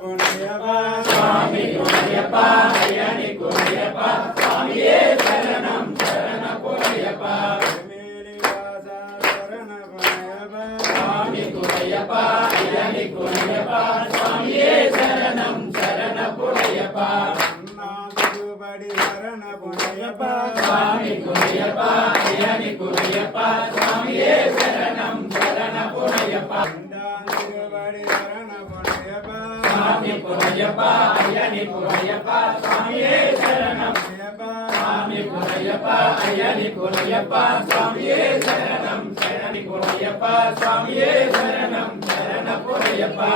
புனையப்பா சுவாமி குணையப்பா ஐயனி குணையப்பா சுவாமியே சரணம் சரண புனையப்பா மேலிவாசா சரண புனையப்பா சுவாமி குணையப்பா ஐயனி குணையப்பா சுவாமியே சரணம் சரண புனையப்பா திருபடி சரண புனையப்பா சுவாமி குணையப்பா ஐயனி குணையப்பா சுவாமியே சரணம் சரண புனையப்பா திருபடி சரண புனையப்பா சுவாமி குணையப்பா ஐயனி குணையப்பா சுவாமியே சரணம் சுவாமி குணையப்பா ஐயனி குணையப்பா சுவாமியே சரணம் சரணி குணையப்பா சுவாமியே சரணம் சரண புனையப்பா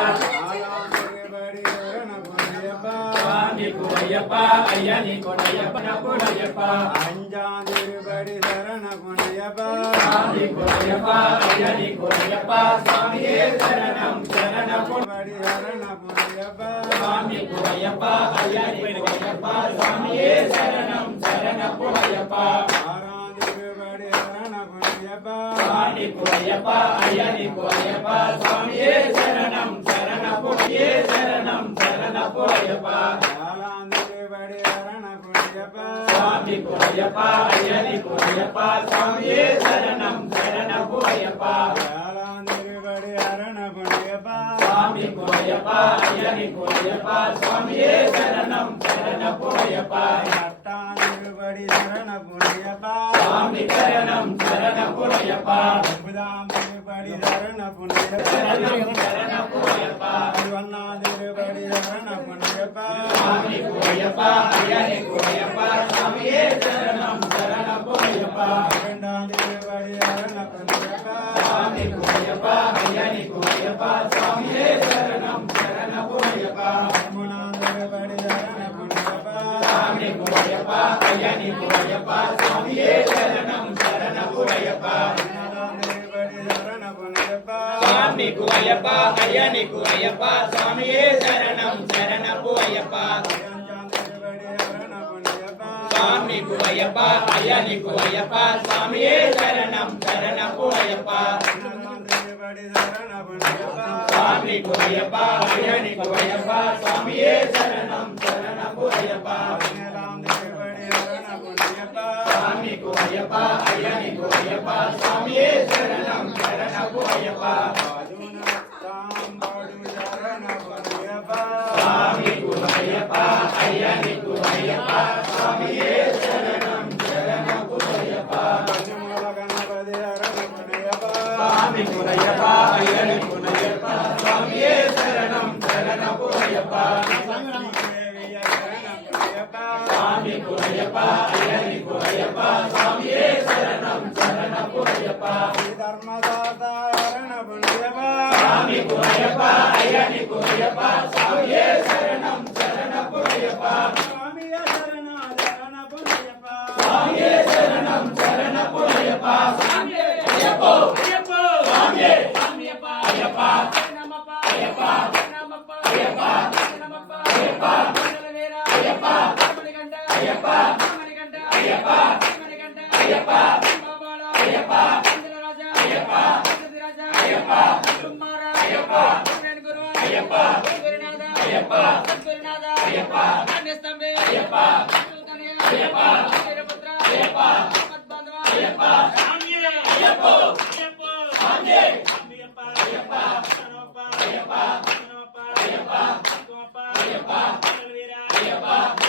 திருபடி சரண புனையப்பா சுவாமி குணையப்பா ஐயனி குணையப்பா புனையப்பா அஞ்சாம் திருபடி சரண புனையப்பா சுவாமி குணையப்பா ஐயனி குணையப்பா சுவாமியே சரணம் சரண திருபடி சரண புனையப்பா சுவாமி குணையப்பா ஐயனி குணையப்பா சுவாமியே சரணம் சரண புனையப்பா ஆறாம் திருபடி சரண புனையப்பா சுவாமி குணையப்பா ஐயனி குணையப்பா சுவாமியே சரணம் சரண புனையே சரணம் சரண புனையப்பா ஏழாம் திருபடி சரண புனையப்பா சுவாமி குணையப்பா ஐயனி குணையப்பா சுவாமியே சரணம் சரண புனையப்பா ஏழாம் திருபடி சரண புனையப்பா சுவாமி குணையப்பா ஐயனி குணையப்பா சுவாமியே சரணம் சரண புனையப்பா எட்டாம் திருபடி சரண புனையப்பா சுவாமி சரணம் சரண புனையப்பா ஒன்பதாம் திருபடி சரண புனையப்பா சரணம் சரண புனையப்பா ஒன்னாம் திருபடி சரண புனையப்பா சுவாமி குணையப்பா ஐயனி குணையப்பா சுவாமியே சரணம் சரண புனையப்பா இரண்டாம் திருபடி சரண புனையப்பா சுவாமி குணையப்பா ஐயனி குணையப்பா சுவாமியே சரணம் சரண புனையப்பா மூணாம் திருபடி சரண புனையப்பா சுவாமி குணையப்பா ஐயனி குணையப்பா சுவாமியே சரணம் சரண புனையப்பா நாலாம் திருபடி சரண புனையப்பா சுவாமி குணையப்பா ஐயனி குணையப்பா சுவாமியே சரணம் சரண புனையப்பா அஞ்சாம் திருபடி சரண புனையப்பா சுவாமி குணையப்பா ஐயனி குணையப்பா சுவாமியே சரணம் சரண புனையப்பா நாலாம் திருபடி சரண புனையப்பா சுவாமி குணையப்பா ஐயனி குணையப்பா சுவாமியே சரணம் சரண புனையப்பா பதினேழாம் திருபடி சரண புனையப்பா சுவாமி குணையப்பா ஐயனி குணையப்பா சுவாமியே சரணம் சரண புனையப்பா பதினெட்டாம் பாடு சரண புனையப்பா சுவாமி குணையப்பா ஐயனி குணையப்பா சுவாமியே சரணம் சரண புனையப்பா பதிமூல கணபதி சரண புனையப்பா சுவாமி குணையப்பா ஐயனி குணையப்பா சுவாமியே சரணம் சரண புனையப்பா தேவிய சரண புனையப்பா சுவாமி குணையப்பா ஐயனி குணையப்பா சுவாமியே சரணம் சரண புனையப்பா தர்மதாதா சரண புனையப்பா சுவாமி குணையப்பா ஐயனி குணையப்பா சுவாமியே சரணம் சரண புனையப்பா சுவாமிய சரண சரண புனையப்பா சுவாமியே சரணம் சரண புனையப்பா சுவாமியே ஐயப்போ ஐயப்போ சுவாமியே சுவாமியப்பா ஐயப்பா நமப்பா ஐயப்பா நமப்பா ஐயப்பா நமப்பா ஐயப்பா மண்டலவேரா ஐயப்பா மணிகண்ட ஐயப்பா மணிகண்ட ஐயப்பா மணிகண்ட ஐயப்பா பாபாலா ஐயப்பா ராஜா ஐயப்பா ராஜா ஐயப்பா குமாரா ஐயப்பா குரு ஐயப்பா குருநாதா ஐயப்பா குருநாதா ஐயப்பா அன்னஸ்தம்பே ஐயப்பா ஐயப்பா வீரபுத்ர ஐயப்பா மத்பாந்தவா ஐயப்பா சாமியே ஐயப்போ ஐயப்போ சாமியே சாமியப்பா ஐயப்பா சனோப்பா ஐயப்பா சனோப்பா ஐயப்பா கோப்பா ஐயப்பா